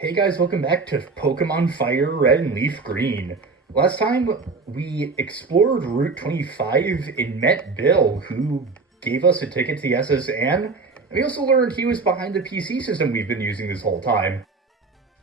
Hey guys, welcome back to Pokemon FireRed LeafGreen. Last time we explored Route 25 and met Bill, who gave us a ticket to the SS Anne, and we also learned he was behind the PC system we've been using this whole time.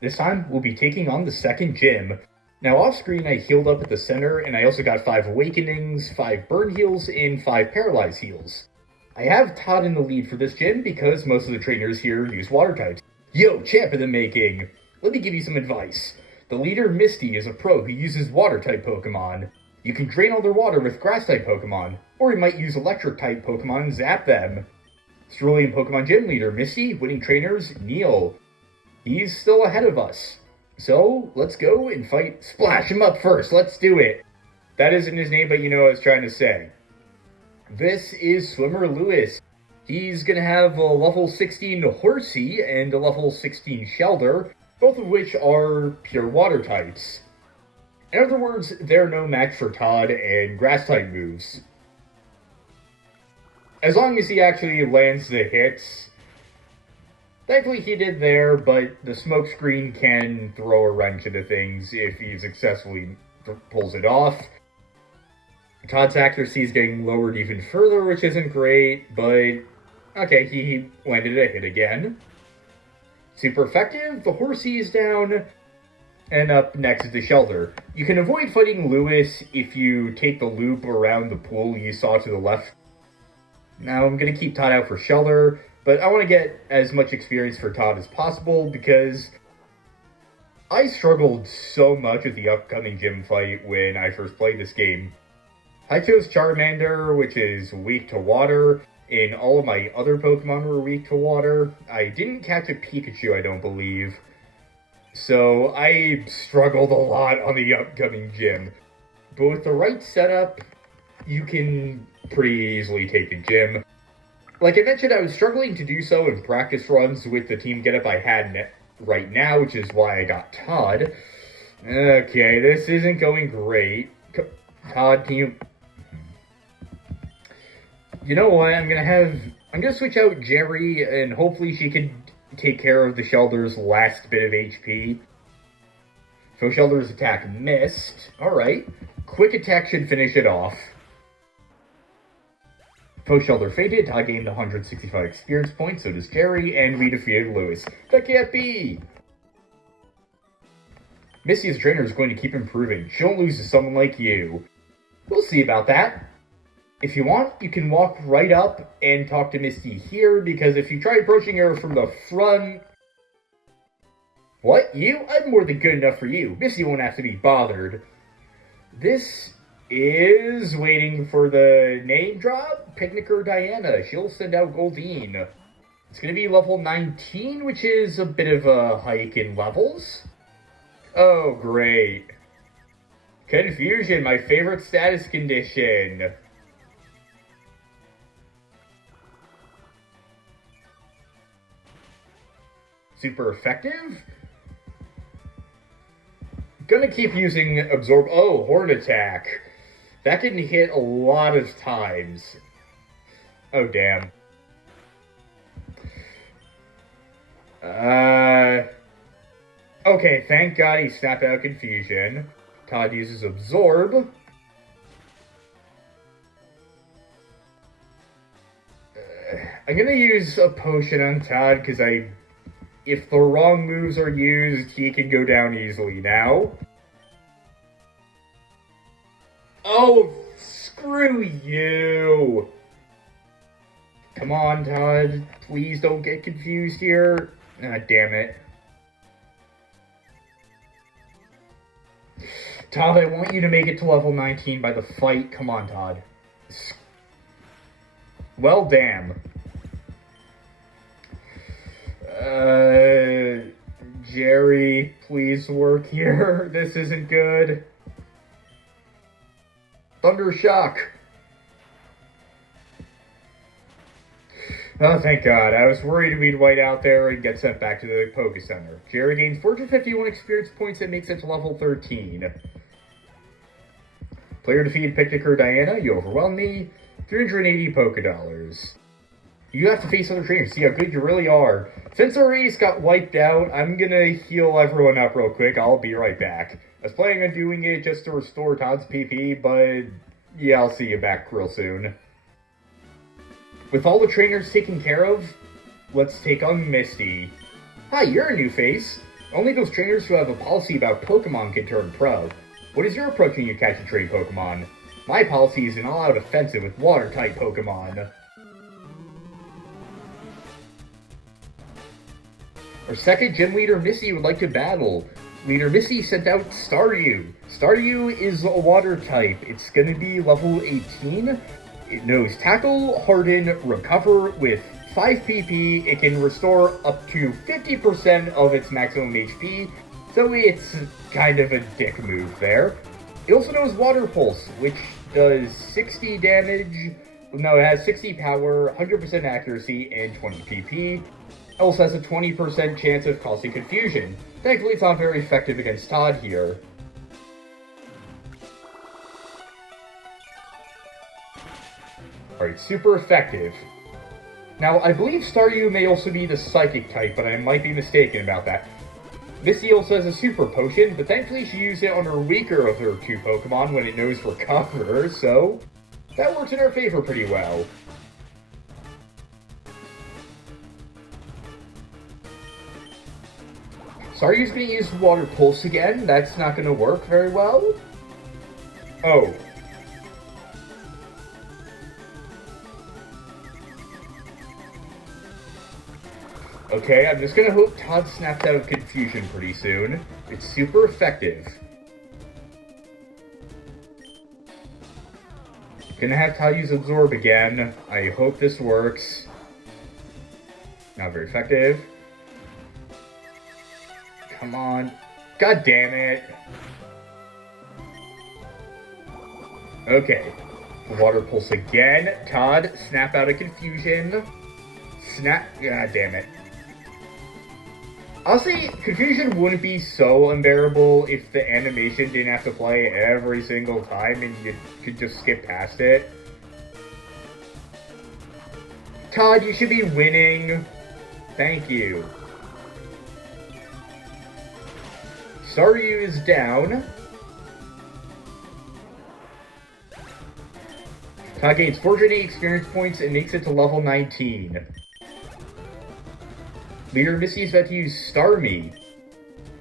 This time, we'll be taking on the second gym. Now off-screen I healed up at the center, and I also got 5 Awakenings, 5 Burn Heals, and 5 Paralyze Heals. I have Todd in the lead for this gym because most of the trainers here use water types. Yo, champ of the making! Let me give you some advice. The leader, Misty, is a pro who uses water-type Pokemon. You can drain all their water with grass-type Pokemon, or you might use electric-type Pokemon and zap them. Cerulean Pokemon Gym Leader, Misty, winning trainers, Neil. He's still ahead of us. So, let's go and fight. Splash him up first, let's do it! That isn't his name, but you know what I was trying to say. This is Swimmer Lewis. He's gonna have a level 16 Horsey and a level 16 Shelder, both of which are pure water types. In other words, they're no match for Todd and grass type moves. As long as he actually lands the hits. Thankfully he did there, but the smokescreen can throw a wrench into things if he successfully pulls it off. Todd's accuracy is getting lowered even further, which isn't great, but okay, he landed a hit again. Super effective, the Horsey is down, and up next is the Shelter. You can avoid fighting Lewis if you take the loop around the pool you saw to the left. Now I'm going to keep Todd out for Shelter, but I want to get as much experience for Todd as possible because I struggled so much with the upcoming gym fight when I first played this game. I chose Charmander, which is weak to water, and all of my other Pokemon were weak to water. I didn't catch a Pikachu, I don't believe. So I struggled a lot on the upcoming gym. But with the right setup, you can pretty easily take the gym. Like I mentioned, I was struggling to do so in practice runs with the team getup I had right now, which is why I got Todd. Okay, this isn't going great. Todd, can you... You know what, I'm gonna switch out Jerry, and hopefully she can take care of the Shelter's last bit of HP. So Shelter's attack missed. Alright. Quick attack should finish it off. Post Shelter fainted, I gained 165 experience points, so does Jerry, and we defeated Lewis. That can't be! Misty as a trainer is going to keep improving. She won't lose to someone like you. We'll see about that. If you want, you can walk right up and talk to Misty here, because if you try approaching her from the front... What? You? I'm more than good enough for you. Misty won't have to be bothered. This is waiting for the name drop. Picnicker Diana. She'll send out Goldeen. It's going to be level 19, which is a bit of a hike in levels. Oh, great. Confusion, my favorite status condition. Super effective. Gonna keep using Absorb. Oh, Horn Attack. That can hit a lot of times. Oh, damn. Okay, thank God he snapped out Confusion. Todd uses Absorb. I'm gonna use a potion on Todd because if the wrong moves are used, he can go down easily now. Oh, screw you! Come on, Todd. Please don't get confused here. Ah, damn it. Todd, I want you to make it to level 19 by the fight. Come on, Todd. Well, damn. Jerry, please work here. This isn't good. Thunder Shock. Oh, thank God. I was worried we'd white out there and get sent back to the Poké Center. Jerry gains 451 experience points and makes it to level 13. Player defeated Picnicker Diana. You overwhelmed me. 380 Poké Dollars. You have to face other trainers, see how good you really are. Since our race got wiped out, I'm gonna heal everyone up real quick. I'll be right back. I was planning on doing it just to restore Todd's PP, but yeah, I'll see you back real soon. With all the trainers taken care of, let's take on Misty. Hi, you're a new face. Only those trainers who have a policy about Pokemon can turn pro. What is your approach when you catch and train Pokemon? My policy is an all-out offensive with water-type Pokemon. Our second gym leader, Misty, would like to battle. Leader Misty sent out Staryu. Staryu is a water type. It's going to be level 18. It knows Tackle, Harden, Recover with 5 PP. It can restore up to 50% of its maximum HP, so it's kind of a dick move there. It also knows Water Pulse, which does 60 damage. No, it has 60 power, 100% accuracy, and 20 PP. It also has a 20% chance of causing confusion. Thankfully, it's not very effective against Todd here. Alright, super effective. Now, I believe Staryu may also be the Psychic type, but I might be mistaken about that. Misty also has a Super Potion, but thankfully she used it on her weaker of her 2 Pokemon when it knows Recover, so that works in her favor pretty well. Staryu's gonna use Water Pulse again. That's not gonna work very well. Oh. Okay, I'm just gonna hope Todd snaps out of confusion pretty soon. It's super effective. Gonna have Todd use Absorb again. I hope this works. Not very effective. Come on. God damn it. Okay. Water Pulse again. Todd, snap out of confusion. Snap. God damn it. Honestly, confusion wouldn't be so unbearable if the animation didn't have to play every single time and you could just skip past it. Todd, you should be winning. Thank you. Staryu is down. Todd gains 480 experience points and makes it to level 19. Leader Misty is about to use Starmie.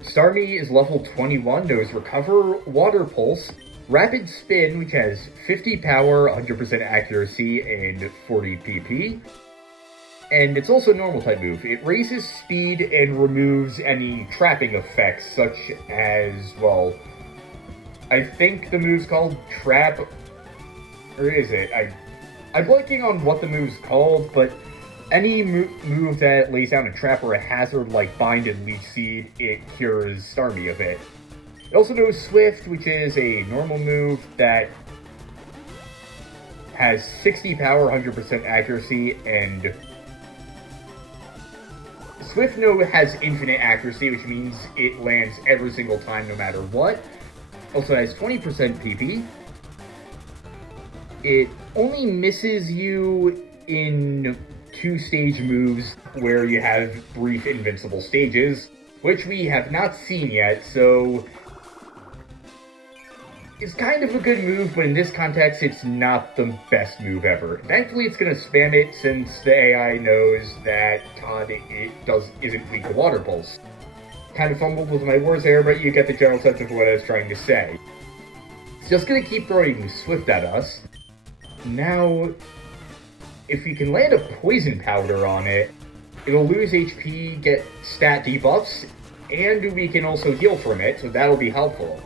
Starmie is level 21, knows Recover, Water Pulse, Rapid Spin, which has 50 power, 100% accuracy, and 40 PP. And it's also a normal type move. It raises speed and removes any trapping effects, such as, well, I think the move's called Trap, or is it? I'm blanking on what the move's called, but any move that lays down a trap or a hazard like Bind and Leech Seed, it cures Starmie of it. It also knows Swift, which is a normal move that has 60 power, 100% accuracy, and Swift has infinite accuracy, which means it lands every single time no matter what. Also has 20% PP. It only misses you in 2-stage moves where you have brief invincible stages, which we have not seen yet, so it's kind of a good move, but in this context, it's not the best move ever. Thankfully, it's going to spam it since the AI knows that Todd isn't weak to Water Pulse. Kind of fumbled with my words there, but you get the general sense of what I was trying to say. It's just going to keep throwing Swift at us. Now, if you can land a Poison Powder on it, it'll lose HP, get stat debuffs, and we can also heal from it, so that'll be helpful.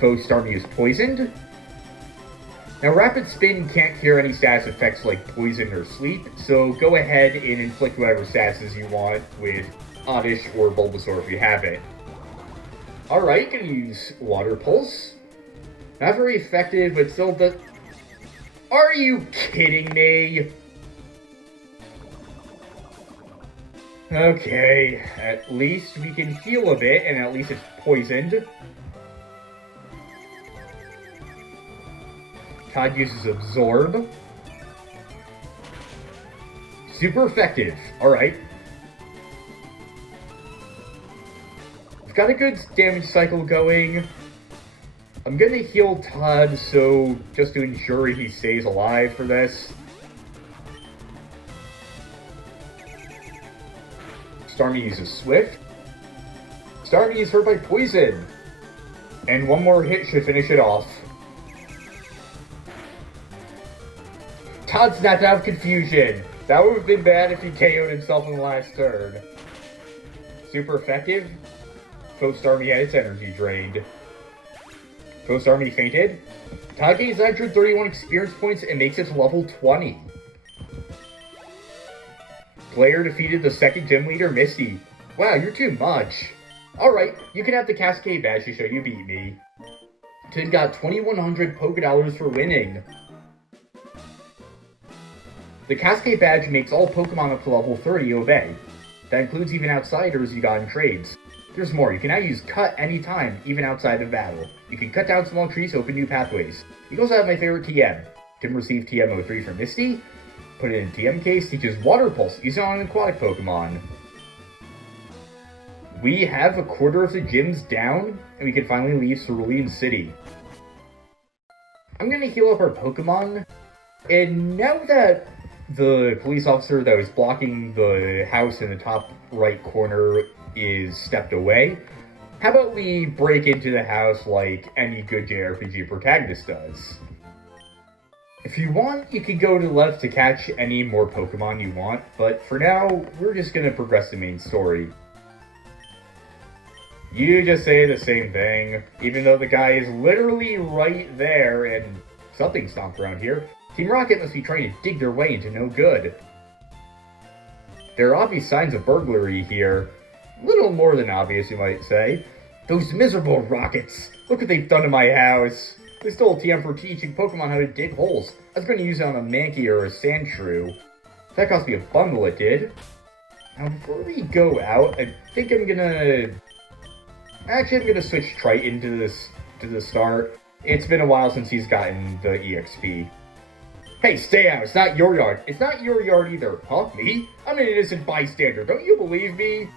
Foe Starmie is poisoned. Now, Rapid Spin can't cure any status effects like Poison or Sleep, so go ahead and inflict whatever statuses you want with Oddish or Bulbasaur if you have it. Alright, you can use Water Pulse. Not very effective, but still does... Are you kidding me? Okay, at least we can heal a bit, and at least it's poisoned. Todd uses Absorb. Super effective. Alright. We've got a good damage cycle going. I'm gonna heal Todd, so just to ensure he stays alive for this. Starmie uses Swift. Starmie is hurt by poison. And one more hit should finish it off. Todd snapped out of confusion. That would have been bad if he KO'd himself in the last turn. Super effective. Ghost Starmie had its energy drained. Ghost Starmie fainted. Todd gains 931 experience points and makes it to level 20. Player defeated the second gym leader, Misty. Wow, you're too much. Alright, you can have the Cascade badge to show you beat me. Tim got 2,100 Poké Dollars for winning. The Cascade badge makes all Pokemon up to level 30 obey. That includes even outsiders you got in trades. There's more, you can now use Cut anytime, even outside of battle. You can cut down small trees to open new pathways. You can also have my favorite TM. Tim received TM03 from Misty, put it in TM case, teaches Water Pulse, use it on an aquatic Pokemon. We have a quarter of the gyms down, and we can finally leave Vermilion City. I'm gonna heal up our Pokemon, and now that the police officer that was blocking the house in the top right corner is stepped away, how about we break into the house like any good JRPG protagonist does? If you want, you can go to the left to catch any more Pokemon you want, but for now, we're just gonna progress the main story. You just say the same thing, even though the guy is literally right there and something stomped around here. Team Rocket must be trying to dig their way into no good. There are obvious signs of burglary here. Little more than obvious, you might say. Those miserable Rockets! Look what they've done to my house! They stole TM for teaching Pokemon how to dig holes. I was going to use it on a Mankey or a Sandshrew. That cost me a bundle, it did. Now, before we go out, I think I'm gonna... Actually, I'm gonna switch Triton to the start. It's been a while since he's gotten the EXP. Hey, stay out! It's not your yard! It's not your yard either! Huh? Me? I'm an innocent bystander, don't you believe me?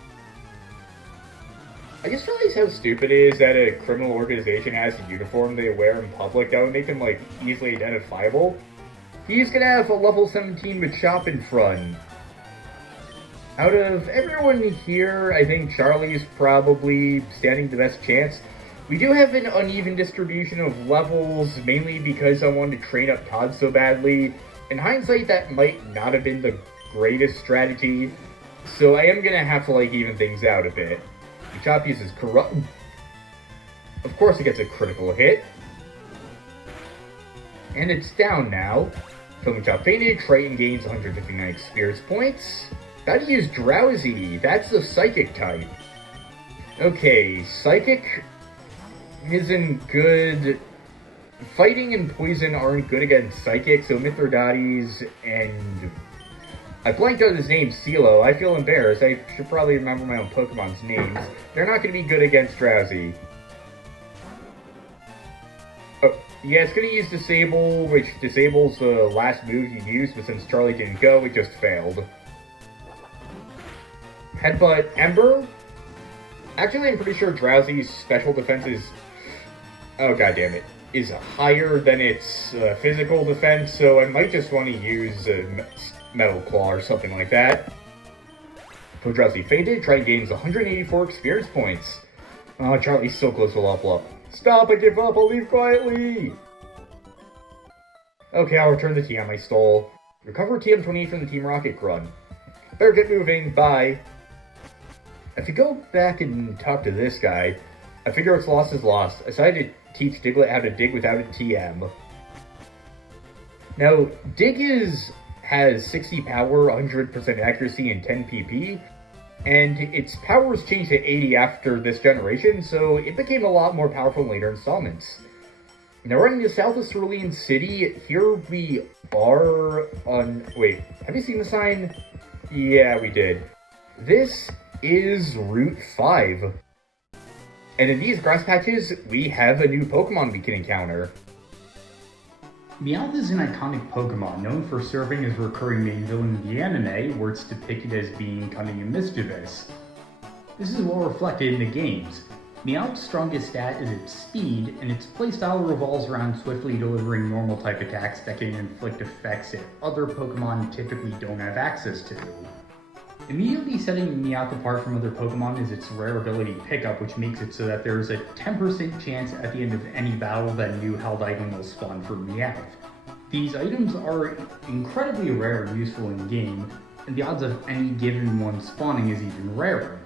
I just realized how stupid it is that a criminal organization has a uniform they wear in public that would make them, like, easily identifiable. He's gonna have a level 17 Machop in front. Out of everyone here, I think Charlie's probably standing the best chance. We do have an uneven distribution of levels, mainly because I wanted to train up Todd so badly. In hindsight, that might not have been the greatest strategy, so I am gonna have to, like, even things out a bit. Machop uses Corrupt. Of course it gets a critical hit. And it's down now. So Machop fainted, Triton gains 159 experience points. Gotta use Drowsy, that's the Psychic type. Okay, Psychic isn't good. Fighting and Poison aren't good against Psychic, so Mithridates and... I blanked out his name, CeeLo. I feel embarrassed. I should probably remember my own Pokemon's names. They're not going to be good against Drowsy. Oh, yeah, it's going to use Disable, which disables the last move you used, but since Charlie didn't go, it just failed. Headbutt Ember? Actually, I'm pretty sure Drowsy's special defense is... Oh, goddammit. Is higher than its physical defense, so I might just want to use Metal Claw or something like that. So Drowsy fainted, Triton gains 184 experience points. Oh, Charlie's so close to level up. Stop, I give up, I'll leave quietly! Okay, I'll return the TM I stole. Recover TM28 from the Team Rocket run. Better get moving, bye. If you go back and talk to this guy, I figure what's lost is lost. I decided to teach Diglett how to dig without a TM. Now, Dig has 60 power, 100% accuracy, and 10 PP, and its powers changed to 80 after this generation, so it became a lot more powerful in later installments. Now running to south of Vermilion City, here we are on... Wait, have you seen the sign? Yeah, we did. This is Route 5. And in these grass patches, we have a new Pokemon we can encounter. Meowth is an iconic Pokemon known for serving as a recurring main villain in the anime, where it's depicted as being cunning and mischievous. This is well reflected in the games. Meowth's strongest stat is its speed, and its playstyle revolves around swiftly delivering normal type attacks that can inflict effects that other Pokemon typically don't have access to. Immediately setting Meowth apart from other Pokemon is its rare ability Pickup, which makes it so that there's a 10% chance at the end of any battle that a new held item will spawn for Meowth. These items are incredibly rare and useful in game, and the odds of any given one spawning is even rarer.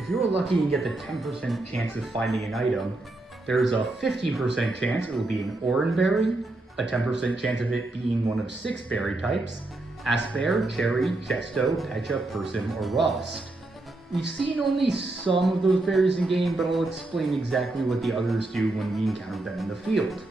If you're lucky and get the 10% chance of finding an item, there's a 15% chance it will be an Oran Berry, a 10% chance of it being one of 6 berry types: Aspear, Cherry, Chesto, Pecha, Persian, or Rust. We've seen only some of those berries in game, but I'll explain exactly what the others do when we encounter them in the field.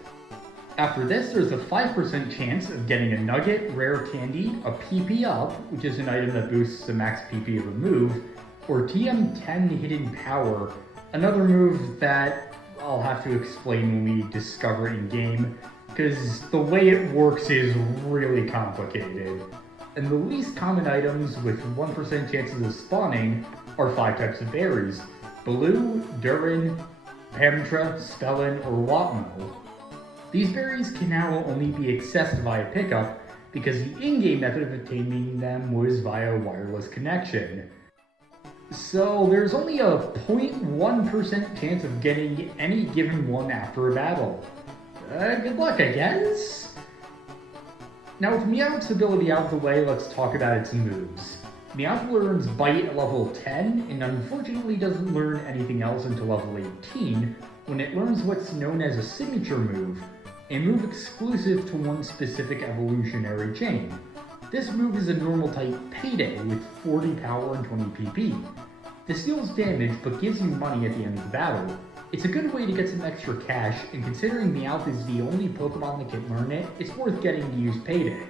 After this, there's a 5% chance of getting a Nugget, Rare Candy, a PP Up, which is an item that boosts the max PP of a move, or TM10 Hidden Power, another move that I'll have to explain when we discover it in game, because the way it works is really complicated. And the least common items with 1% chances of spawning are 5 types of berries: Blue, Durin, Pamtra, Spellin, or Watmo. These berries can now only be accessed via pickup because the in-game method of obtaining them was via wireless connection. So there's only a 0.1% chance of getting any given one after a battle. Good luck, I guess? Now with Meowth's ability out of the way, let's talk about its moves. Meowth learns Bite at level 10, and unfortunately doesn't learn anything else until level 18, when it learns what's known as a signature move, a move exclusive to one specific evolutionary chain. This move is a normal type Payday with 40 power and 20 PP. This deals damage but gives you money at the end of the battle. It's a good way to get some extra cash, and considering Meowth is the only Pokemon that can learn it, it's worth getting to use Payday.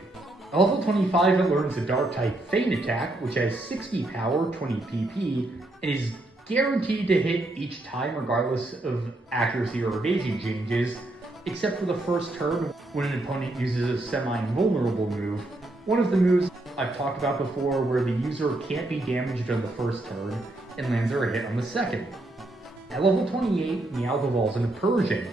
At level 25 it learns the Dark type Feint attack, which has 60 power, 20 PP, and is guaranteed to hit each time regardless of accuracy or evasion changes, except for the first turn when an opponent uses a semi-invulnerable move, one of the moves I've talked about before where the user can't be damaged on the first turn and lands a hit on the second. At level 28, Meowth evolves into Persian.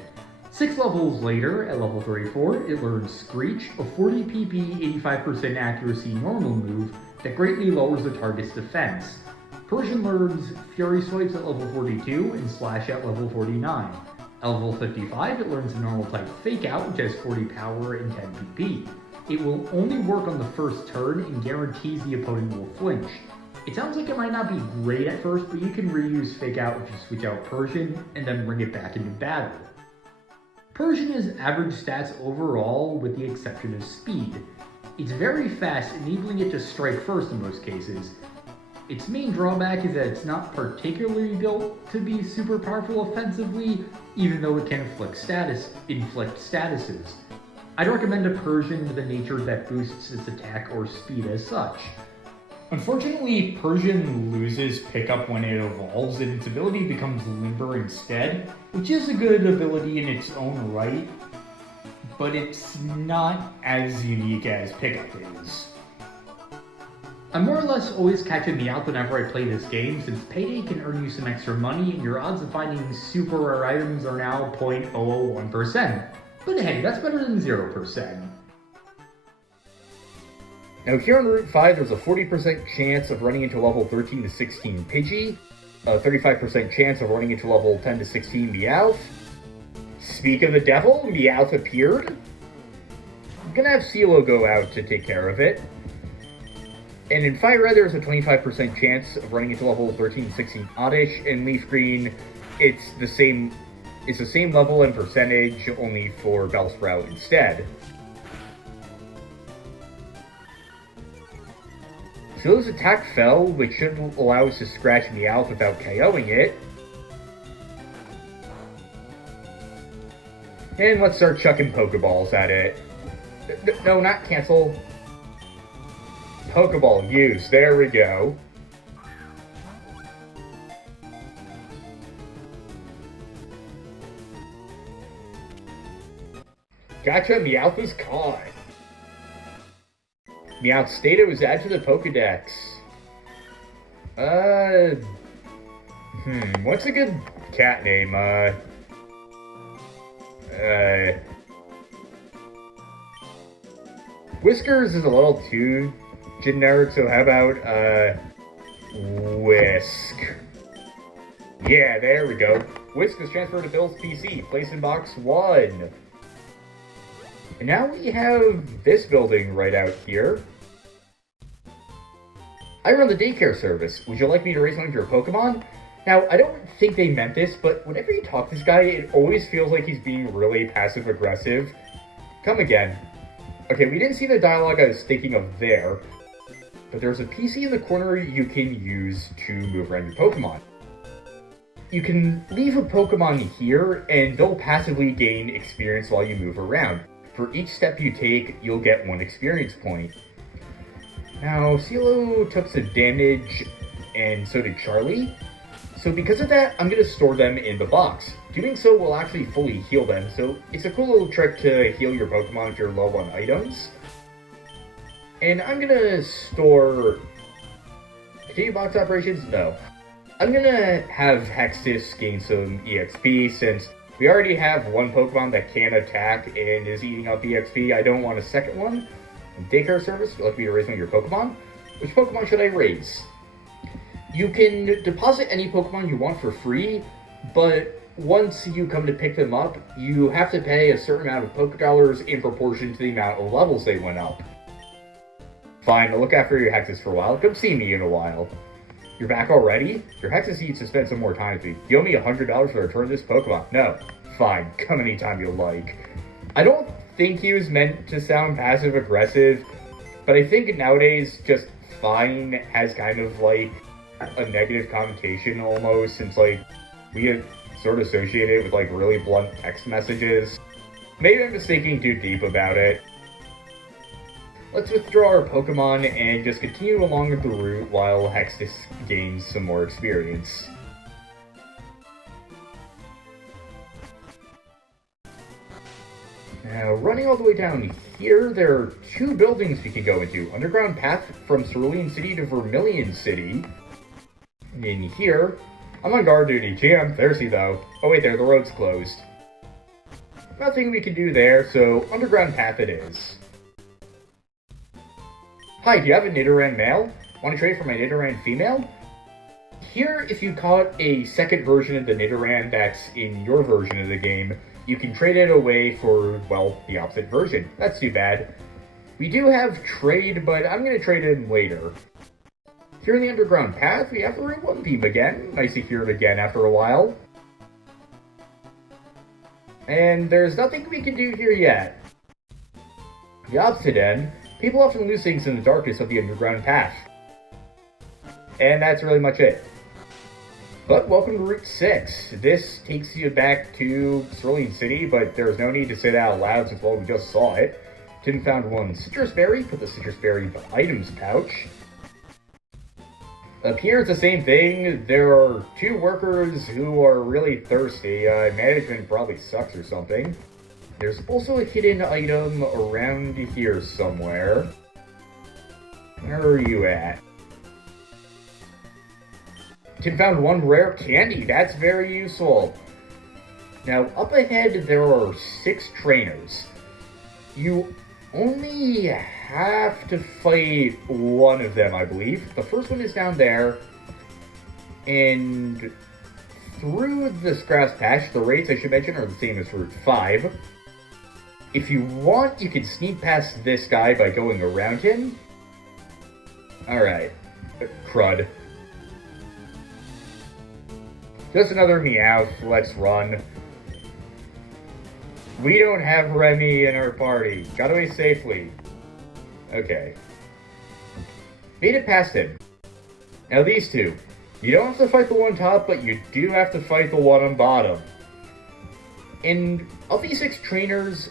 6 levels later, at level 34, it learns Screech, a 40 PP, 85% accuracy normal move that greatly lowers the target's defense. Persian learns Fury Swipes at level 42 and Slash at level 49. At level 55, it learns the normal type Fake Out, which has 40 power and 10 PP. It will only work on the first turn and guarantees the opponent will flinch. It sounds like it might not be great at first, but you can reuse Fake Out if you switch out Persian and then bring it back into battle. Persian has average stats overall with the exception of speed. It's very fast, enabling it to strike first in most cases. Its main drawback is that it's not particularly built to be super powerful offensively, even though it can inflict statuses. I'd recommend a Persian with a nature that boosts its attack or speed as such. Unfortunately, Persian loses pickup when it evolves, and its ability becomes limber instead, which is a good ability in its own right, but it's not as unique as pickup is. I more or less always catch a Meowth whenever I play this game, since Payday can earn you some extra money, and your odds of finding super rare items are now 0.001%. But hey, that's better than 0%. Now here on Route 5, there's a 40% chance of running into level 13 to 16 Pidgey, a 35% chance of running into level 10 to 16 Meowth. Speak of the devil, Meowth appeared. I'm gonna have CeeLo go out to take care of it. And in FireRed, there's a 25% chance of running into level 13 to 16 Oddish, and LeafGreen, it's the same level and percentage, only for Bellsprout instead. CeeLo's attack fell, which should allow us to scratch Meowth without KOing it. And let's start chucking Pokeballs at it. No, not cancel. Pokeball use, there we go. Gotcha, Meowth is caught. Meowth's data was added to the Pokedex. What's a good cat name? Whiskers is a little too generic, so how about, Whisk? Yeah, there we go. Whisk is transferred to Bill's PC, placed in box 1. And now we have this building right out here. I run the daycare service. Would you like me to raise one of your Pokemon? Now, I don't think they meant this, but whenever you talk to this guy, it always feels like he's being really passive-aggressive. Come again. Okay, we didn't see the dialogue I was thinking of there, but there's a PC in the corner you can use to move around your Pokemon. You can leave a Pokemon here, and they'll passively gain experience while you move around. For each step you take, you'll get 1 experience point. Now, CeeLo took some damage, and so did Charlie. So because of that, I'm going to store them in the box. Doing so will actually fully heal them, so it's a cool little trick to heal your Pokemon if you're low on items. And I'm going to store... Continue box operations? No. I'm going to have Hextis gain some EXP, since we already have 1 Pokemon that can attack and is eating up EXP. I don't want a second one. Daycare service, would you like me to raise one of your Pokemon? Which Pokemon should I raise? You can deposit any Pokemon you want for free, but once you come to pick them up, you have to pay a certain amount of Pokedollars in proportion to the amount of levels they went up. Fine, I'll look after your Hexus for a while. Come see me in a while. You're back already? Your Hexus needs to spend some more time with me. You owe me $100 for return this Pokemon. No. Fine, come anytime you like. I don't think he was meant to sound passive-aggressive, but I think nowadays just fine has kind of like a negative connotation almost, since like we have sort of associated it with like really blunt text messages. Maybe I'm just thinking too deep about it. Let's withdraw our Pokemon and just continue along the route while Hextis gains some more experience. Now, running all the way down here, there are 2 buildings we can go into. Underground path from Cerulean City to Vermilion City. And in here, I'm on guard duty. Gee, I'm thirsty though. Oh wait, there, the road's closed. Nothing we can do there, so underground path it is. Hi, do you have a Nidoran male? Want to trade for my Nidoran female? Here, if you caught a second version of the Nidoran that's in your version of the game, you can trade it away for, well, the opposite version. That's too bad. We do have trade, but I'm going to trade it in later. Here in the underground path, we have the Route 1 beam again. Nice to hear it again after a while. And there's nothing we can do here yet. The opposite end, people often lose things in the darkness of the underground path. And that's really much it. But welcome to Route 6. This takes you back to Cerulean City, but there's no need to say that out loud since, well, we just saw it. Tim found 1 citrus berry, put the citrus berry in the items pouch. Up here it's the same thing. There are 2 workers who are really thirsty. Management probably sucks or something. There's also a hidden item around here somewhere. Where are you at? Tim found 1 rare candy. That's very useful. Now, up ahead, there are 6 trainers. You only have to fight 1 of them, I believe. The first one is down there. And through this grass patch, the rates I should mention are the same as Route 5. If you want, you can sneak past this guy by going around him. Alright. Crud. Just another Meowth, let's run. We don't have Remy in our party. Got away safely. Okay. Made it past him. Now these 2. You don't have to fight the one top, but you do have to fight the one on bottom. And of these 6 trainers,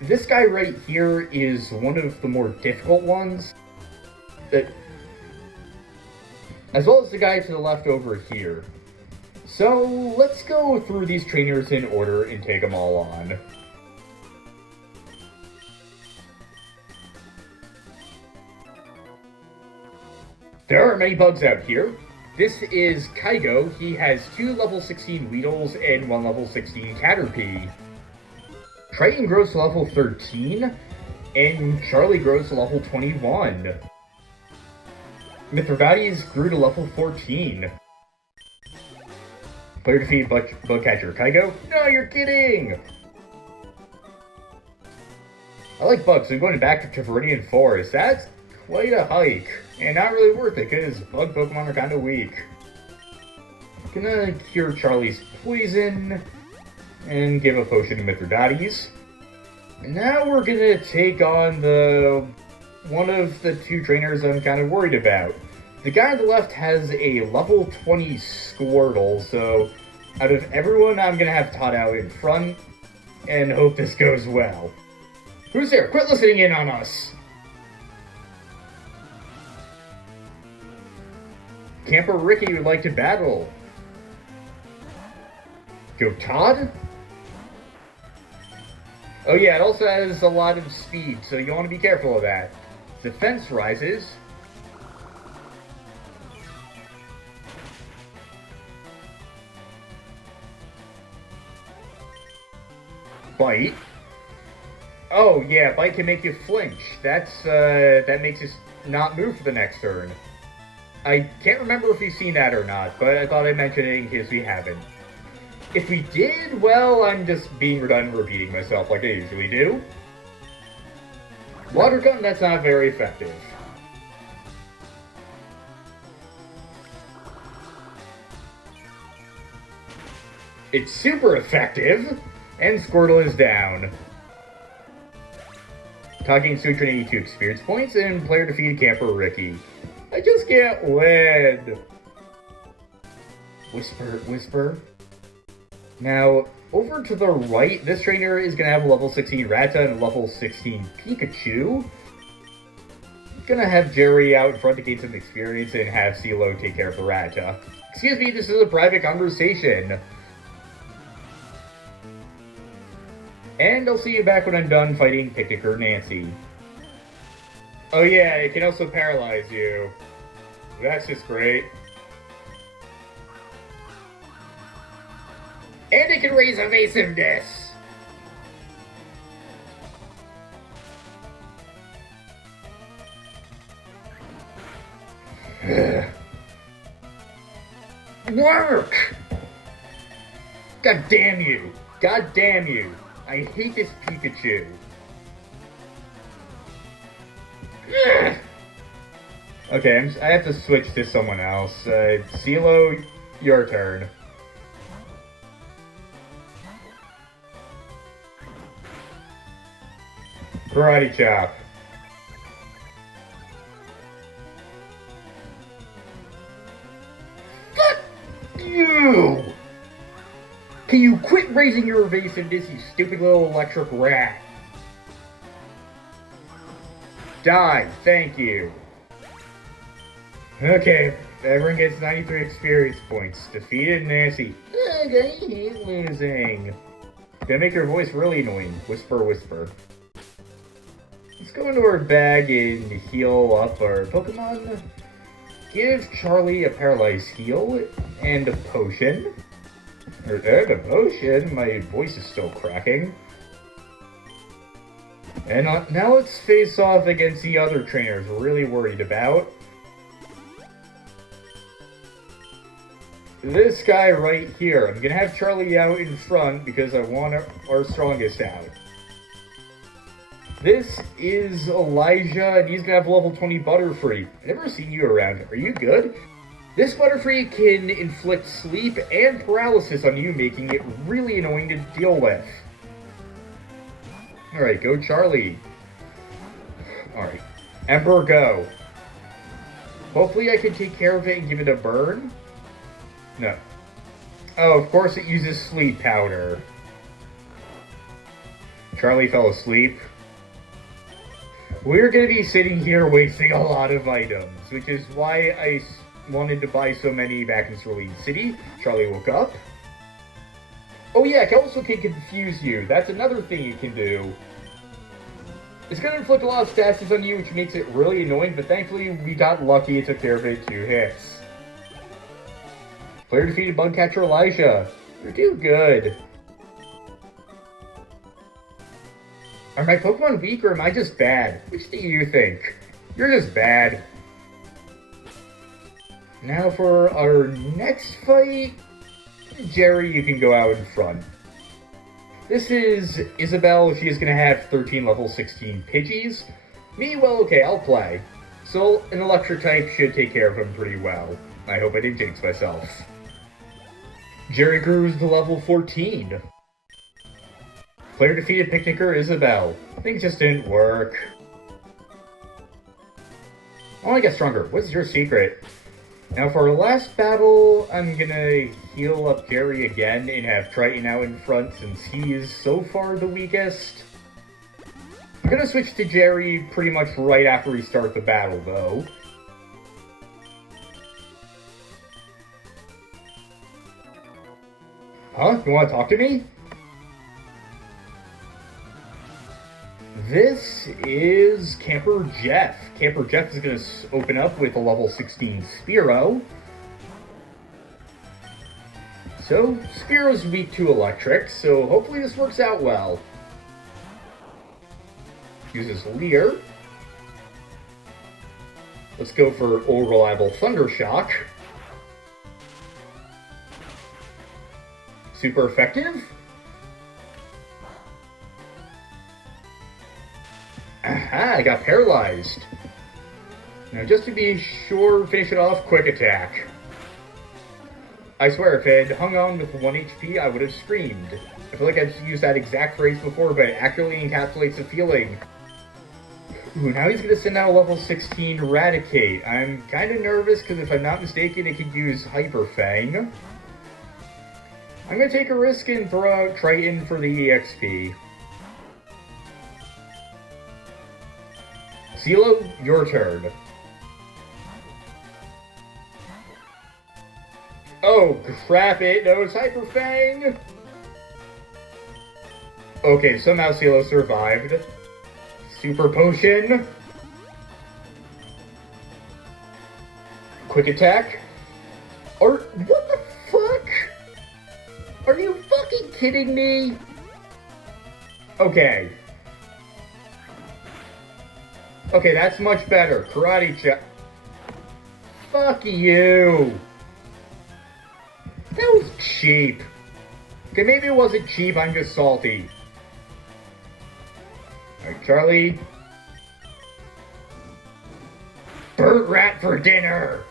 this guy right here is one of the more difficult ones. As well as the guy to the left over here. So, let's go through these trainers in order and take them all on. There aren't many bugs out here. This is Kygo. He has 2 level 16 Weedles and 1 level 16 Caterpie. Triton grows to level 13, and Charlie grows to level 21. Mithridates grew to level 14. Player defeated Bugcatcher Kygo? No, you're kidding! I like bugs, so I'm going back to Viridian Forest. That's quite a hike, and not really worth it, because bug Pokemon are kind of weak. Gonna cure Charlie's poison, and give a potion to Mithridates. And now we're gonna take on one of the 2 trainers I'm kind of worried about. The guy on the left has a level 20 Squirtle, so out of everyone, I'm gonna have Todd out in front, and hope this goes well. Who's there? Quit listening in on us! Camper Ricky would like to battle. Go Todd? Oh yeah, it also has a lot of speed, so you want to be careful of that. Defense rises. Bite. Oh yeah, Bite can make you flinch. That makes us not move for the next turn. I can't remember if you've seen that or not, but I thought I'd mention it in case we haven't. If we did, well, I'm just being redundant repeating myself like I usually do. Water Gun, that's not very effective. It's super effective, and Squirtle is down. Talking Sutra 82 experience points, and player defeated Camper Ricky. I just can't win. Whisper. Now, over to the right, this trainer is going to have a level 16 Rattata and a level 16 Pikachu. Gonna have Jerry out in front to gain some experience and have CeeLo take care of the Rattata. Excuse me, this is a private conversation. And I'll see you back when I'm done fighting Picnic or Nancy. Oh yeah, it can also paralyze you. That's just great. And it can raise evasiveness! Work! God damn you! God damn you! I hate this Pikachu. Okay, I have to switch to someone else. CeeLo, your turn. Karate Chop. Fuck you! Can you quit raising your evasiveness, you stupid little electric rat? Die, thank you. Okay, everyone gets 93 experience points. Defeated Nancy. I hate losing. Gonna make your voice really annoying. Whisper. Let's go into our bag and heal up our Pokemon. Give Charlie a paralyzed heal and a potion. And a potion? My voice is still cracking. And now let's face off against the other trainers we're really worried about. This guy right here. I'm gonna have Charlie out in front because I want our strongest out. This is Elijah, and he's gonna have level 20 Butterfree. I've never seen you around. Are you good? This Butterfree can inflict sleep and paralysis on you, making it really annoying to deal with. Alright, go Charlie. Alright. Ember, go. Hopefully I can take care of it and give it a burn. No. Oh, of course it uses sleep powder. Charlie fell asleep. We're gonna be sitting here wasting a lot of items, which is why I wanted to buy so many back in Vermilion City. Charlie woke up. Oh yeah, it also can confuse you. That's another thing you can do. It's going to inflict a lot of stasis on you, which makes it really annoying, but thankfully we got lucky and took care of it in 2 hits. Player defeated Bugcatcher Elijah. You're too good. Are my Pokemon weak or am I just bad? Which do you think? You're just bad. Now for our next fight, Jerry, you can go out in front. This is Isabelle. She is going to have 13 level 16 Pidgeys. Me, well, okay, I'll play. So an electric type should take care of him pretty well. I hope I didn't jinx myself. Jerry grew to level 14. Player defeated Picnicker Isabelle. Things just didn't work. I want to get stronger. What's your secret? Now for our last battle, I'm gonna heal up Jerry again and have Triton out in front since he is so far the weakest. I'm gonna switch to Jerry pretty much right after we start the battle though. Huh? You wanna talk to me? This is Camper Jeff. Camper Jeff is going to open up with a level 16 Spearow. So, Spearow's weak to electric, so hopefully this works out well. Uses Leer. Let's go for Old Reliable Thundershock. Super effective. Aha, I got paralyzed. Now just to be sure, finish it off, quick attack. I swear, if it had hung on with 1 HP, I would have screamed. I feel like I've used that exact phrase before, but it accurately encapsulates the feeling. Ooh, now he's going to send out a level 16 Eradicate. I'm kind of nervous, because if I'm not mistaken, it could use Hyper Fang. I'm going to take a risk and throw out Triton for the EXP. CeeLo, your turn. Oh, crap it. No, it's Hyper Fang. Okay, somehow CeeLo survived. Super Potion. Quick attack. Or, what the fuck? Are you fucking kidding me? Okay. Okay, that's much better. Karate chop. Fuck you. That was cheap. Okay, maybe it wasn't cheap, I'm just salty. Alright, Charlie. Burnt rat for dinner.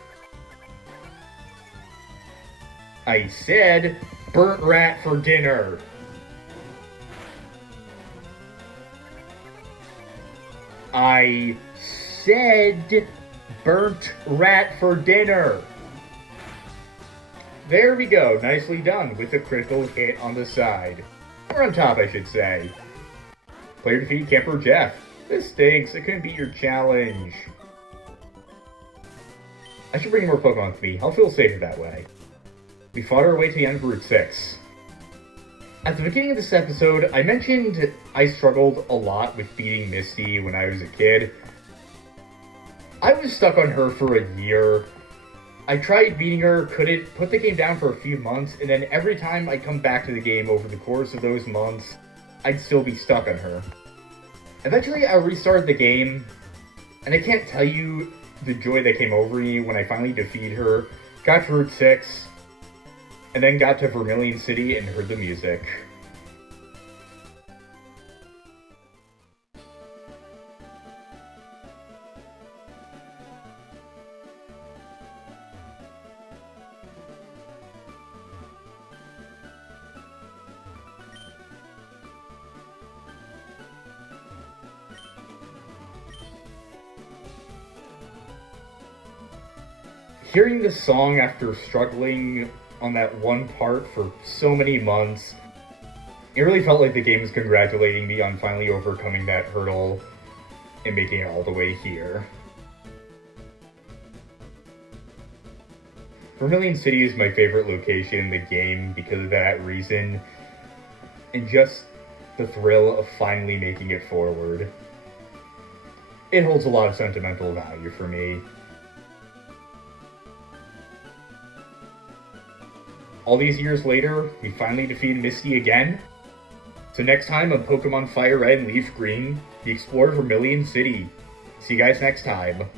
I said burnt rat for dinner. I said burnt rat for dinner. There we go, nicely done with a critical hit on the side. Or on top, I should say. Player defeat Camper Jeff. This stinks, I couldn't beat your challenge. I should bring more Pokemon with me, I'll feel safer that way. We fought our way to the end of Route 6. At the beginning of this episode, I mentioned I struggled a lot with beating Misty when I was a kid. I was stuck on her for a year. I tried beating her, couldn't, put the game down for a few months, and then every time I come back to the game over the course of those months, I'd still be stuck on her. Eventually, I restarted the game, and I can't tell you the joy that came over me when I finally defeated her, got to Route 6, and then got to Vermilion City and heard the music. Hearing this song after struggling on that one part for so many months, it really felt like the game was congratulating me on finally overcoming that hurdle and making it all the way here. Vermilion City is my favorite location in the game because of that reason, and just the thrill of finally making it forward. it holds a lot of sentimental value for me. All these years later, we finally defeated Misty again. So next time on Pokemon FireRed LeafGreen, we explore Vermilion City. See you guys next time.